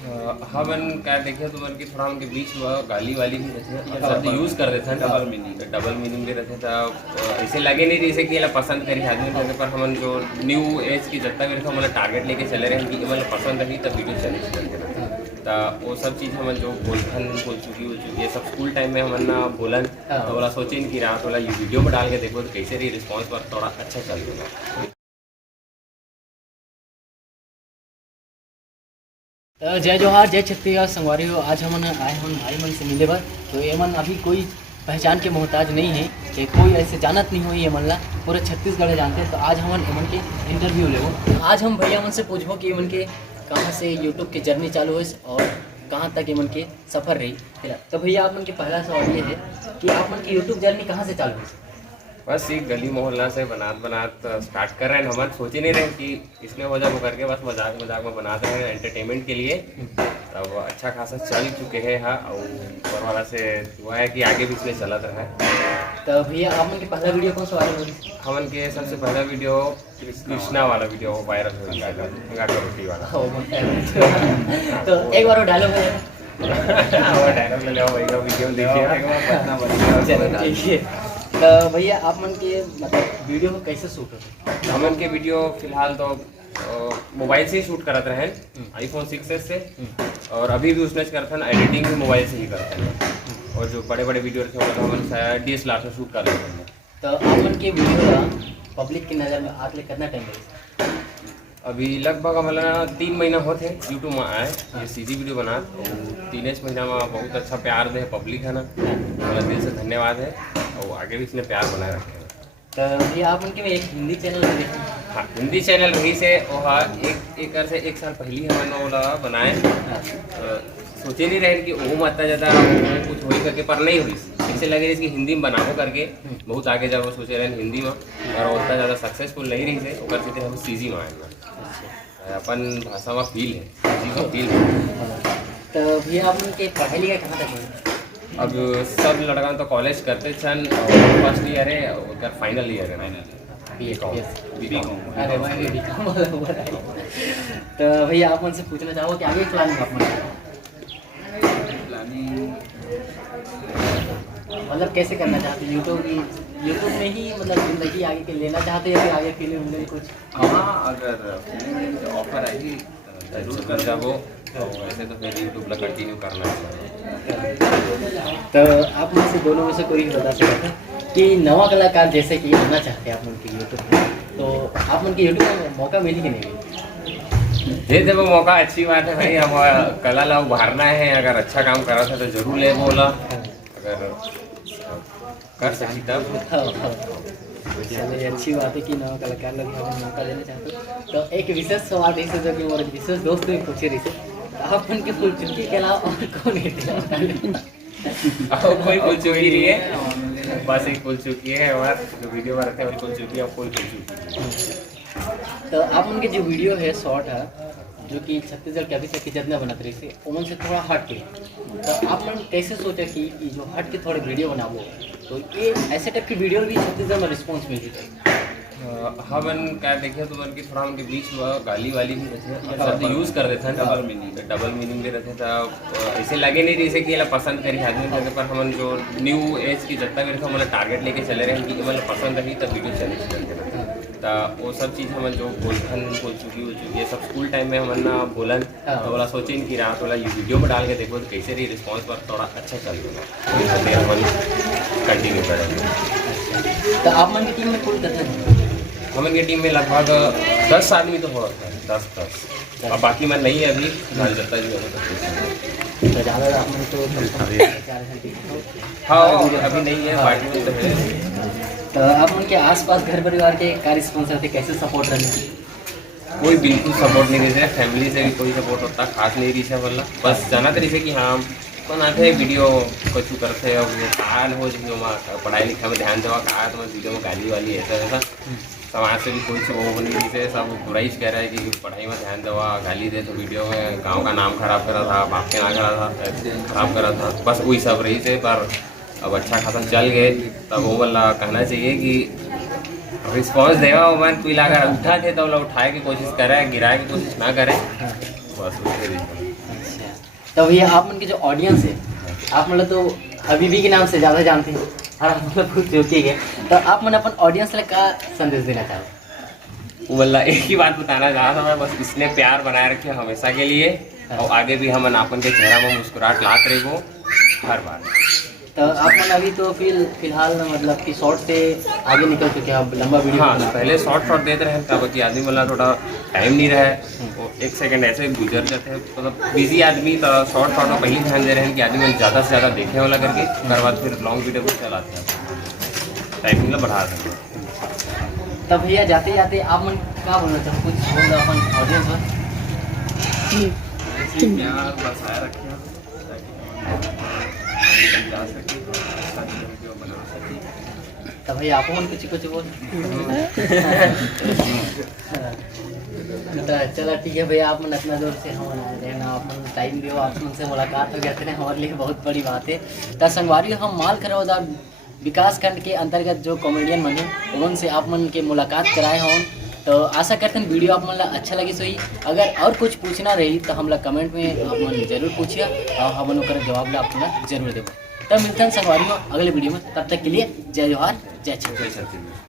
हमन क्या देखे तो मन की थोड़ा उनके बीच में गाली वाली भी रहते शब्द यूज़ कर देते हैं, डबल मीनिंग भी रहते था। ऐसे लगे नहीं जैसे कि ये पसंद करी आदमी करते, पर हमन जो न्यू एज की जितना भी रहता मतलब टारगेट लेके चले रहे हैं कि मतलब पसंद रही तब वीडियो चले करते रहते। तो वो सब चीज़ हमन जो बोल चुकी है सब स्कूल टाइम में हमन ना बोलन तो बोला सोचे नहीं कि रात वाला ये वीडियो में डाल के देखो तो कैसे रही रिस्पॉन्स पर थोड़ा अच्छा चल गया। जय जोहार, जय छत्तीसगढ़ संगवारी हो। आज हम आए हम भाई मन से मिले बर, तो ये मन अभी कोई पहचान के मोहताज नहीं है कि कोई ऐसे जानत नहीं हो, ये मन ला पूरे छत्तीसगढ़ जानते हैं। तो आज हम एमन के इंटरव्यू ले। आज हम भैया मन से पूछबो कि एमन के कहाँ से यूट्यूब की जर्नी चालू है और कहाँ तक एमन के सफ़र रही। तो भैया आप मन के पहला सवाल ये है कि आप मन की यूट्यूब जर्नी कहाँ से चालू हुई? बस एक गली मोहल्ला से बनात स्टार्ट कर रहे हैं। हम सोचे नहीं रहे कि इसमें हो जाए वो करके बस मजाक में बनाते हैं एंटरटेनमेंट के लिए। तब अच्छा खासा चल चुके हैं हाँ, और ऊपर वाला से हुआ है कि आगे भी इसमें चलत रहा है। तो भैया आप मन के पहला वीडियो कौन सा वायरल हो रही? हमन के सबसे पहला वीडियो कृष्णा वाला वीडियो वायरल हो रहा है, रोटी वाला। तो एक बार वो डायलॉग है डायलॉग ले लो वीडियो देखिए। तो भैया आप मन के मतलब वीडियो को कैसे शूट होता है? हमन के वीडियो फिलहाल तो मोबाइल से ही शूट करते रहे iPhone 6s से, और अभी भी उसमें करते हैं एडिटिंग भी मोबाइल से ही करते हैं। और जो बड़े बड़े वीडियो रहते हैं तो हम DSLR से शूट कर लेते हैं। तो आप मन के वीडियो पब्लिक की नज़र में आके कितना टाइम लगे? अभी लगभग हमारा 3 महीना होते हैं यूट्यूब में आए ये सीधी वीडियो बना। 3 महीना में बहुत अच्छा प्यार दे पब्लिक है ना, मतलब दिल से धन्यवाद है और आगे भी इसने प्यार बनाए रखे हैं। तो भैया आप उनके में एक हिंदी चैनल है? हाँ, हिंदी चैनल रही से एक साल पहले हमने वो बनाए। सोचे नहीं रहे कि वो मत ज़्यादा कुछ हो करके, पर नहीं हुई ऐसे लगे इसकी हिंदी में बनाबो करके बहुत आगे जब वो सोचे रहे हिंदी में, और उतना ज़्यादा सक्सेसफुल नहीं रही से ओकर सीधे हम सीजी में आए अपन भाषा में फील है, सीजी का फील है। तो भैया आप उनके पढ़ाई लिखाई कहाँ तक है? अब सब लड़का तो कॉलेज करते छन, फर्स्ट ईयर है और फाइनल ईयर है बीकॉम। अरे भाई बीकॉम। तो भैया आप उनसे पूछना चाहो कि आगे प्लान है आप मतलब कैसे करना चाहते हैं? यूट्यूब में ही मतलब ज़िंदगी आगे के लेना चाहते हैं या फिर आगे फिल्म कुछ? हाँ, अगर फिल्म ऑफर आएगी जरूर कर जाओ, तो वैसे तो फिर यूट्यूब ला कंटिन्यू करना है। तो आप में से दोनों में से कोई भी बता सकता है कि नवा कलाकार जैसे कि आना चाहते हैं आप उनके यूट्यूब में, तो आप उनके यूट्यूब में मौका मिली कि नहीं? दे दे वो मौका, अच्छी बात है भाई। हम कला ला उभारना है, अगर अच्छा काम करा था तो जरूर ले बोला, अगर कर सकी तब। चलिए अच्छी बात है कि नवा कलाकार लोग हमें मौका देना चाहते हैं। तो एक विशेष सवाल रही है जो कि मेरे विशेष दोस्त भी पूछे रही है, आप उनके फुल चुटकी के अलावा और कौन है? कोई फुल चुकी नहीं है, बस एक फुल चुकी है और जो वीडियो में रहते हैं फुल चुकी है, कोई फुल चुकी। तो आप उनके जो वीडियो है शॉर्ट है जो कि छत्तीसगढ़ के अभी तक की जितना बनाते रहे थे उमन से थोड़ा हट के, तो आप मन कैसे सोचा कि जो हट के थोड़े वीडियो बनाबो, तो ये ऐसे टाइप की वीडियो भी छत्तीसगढ़ में रिस्पॉन्स मिल जाए? हमन क्या देखे तो मन की थोड़ा उनके बीच में गाली वाली भी रहते शब्द यूज़ कर देते हैं, डबल मीनिंग भी रहते था। ऐसे लगे नहीं जैसे कि ये पसंद करी आदमी करते, पर हमन जो न्यू एज की जितना भी रहता मतलब टारगेट लेके चले रहे हैं कि मतलब पसंद रही तब वीडियो चले करते रहते। तो वो सब चीज़ हमन जो बोल चुकी है सब स्कूल टाइम में हमन ना बोलन तो बोला सोचे कि रात वाला ये वीडियो में डाल के देखो तो कैसे रही रिस्पॉन्स पर थोड़ा अच्छा चल गया, हमन कंटिन्यू करेंगे। तो आप मन की टीम में कुल कितने? हमन की टीम में लगभग 10 आदमी तो हो रहा है, 10 और बाकी मैं नहीं है अभी जता जी तो ज़्यादा आप मन तो हाँ अभी नहीं है, पार्टी में तो है। तो आप उनके आसपास घर परिवार के क्या रिस्पॉन्स रहते, कैसे सपोर्ट रहने? कोई बिल्कुल सपोर्ट नहीं रही, फैमिली से भी कोई सपोर्ट होता खास नहीं रही है, वल्ला बस जाना तो रही कि हाँ बनाते हैं वीडियो कुछ करते हैं कान हो जो पढ़ाई लिखाई में ध्यान देवा कहा तो वीडियो में गाली वाली ऐसा ऐसा समाज से भी कोई से वो नहीं रही, सब बुराई कह रहा है कि पढ़ाई में ध्यान देवा, गाली दे तो वीडियो में गाँव का नाम खराब करा था, बाप के नाम करा था, खराब करा था, बस वही सब रही से। पर अब अच्छा खासा चल गए तब वो वाला कहना चाहिए कि रिस्पॉन्स देगा वो मन कोई अगर उठा थे तो उठाए की कोशिश करे, गिराए की कोशिश ना करे, बस उसके लिए। अच्छा, तो भैया आप मन के जो ऑडियंस है, आप मतलब तो हबीबी के नाम से ज़्यादा जानते हैं और आप मतलब खुद जोकी है, तो आप मन अपन ऑडियंस ले क्या संदेश देना चाहो? वल्ला एक ही बात बताना चाहा था मैं, बस इसने प्यार बनाए रखे हमेशा के लिए, और आगे भी हम अपन के चेहरा में मुस्कुराहट लाते रहे वो हर बार। तो आप मन अभी तो फिलहाल मतलब कि शॉर्ट से आगे निकल चुके हैं, अब लंबा वीडियो हाँ, पहले शॉर्ट देते रहे तब कि आदमी वाला थोड़ा टाइम नहीं रहे, वो 1 सेकंड ऐसे गुजर जाते हैं, मतलब बिजी आदमी तो शॉर्ट में पहले ध्यान दे रहे हैं कि आदमी ज़्यादा से ज़्यादा देखे वाला करके, उसके बाद फिर लॉन्ग वीडियो को चलाते हैं, टाइमिंग बढ़ा सकते हैं। तब भैया जाते जाते आप मन क्या बोलना चाहो, कुछ बोल दो अपन ऑडियंस में? प्यार बसाए रखें जा सके, बना सके। तब भैया आप मन कुछ बोल। तो चलो ठीक है भैया, आप मन अपना जोर से हम रहना, अपन टाइम दियो, आप मन से मुलाकात हो गया थे, हमारे लिए बहुत बड़ी बात है। तो संगवारी हम माल खरौदा विकास खंड के अंतर्गत जो कॉमेडियन मन है उनसे आप मन के मुलाकात कराए हों, तो आशा करते हैं वीडियो आप मन ला अच्छा लगी सोई। अगर और कुछ पूछना रही तो हम लोग कमेंट में आप मन जरूर पूछिए और हम उनका जवाब ला अपना जरूर देव। तब मिलते हैं संगवारी में अगले वीडियो में, तब तक के लिए जय जोहार, जय छत्तीसगढ़।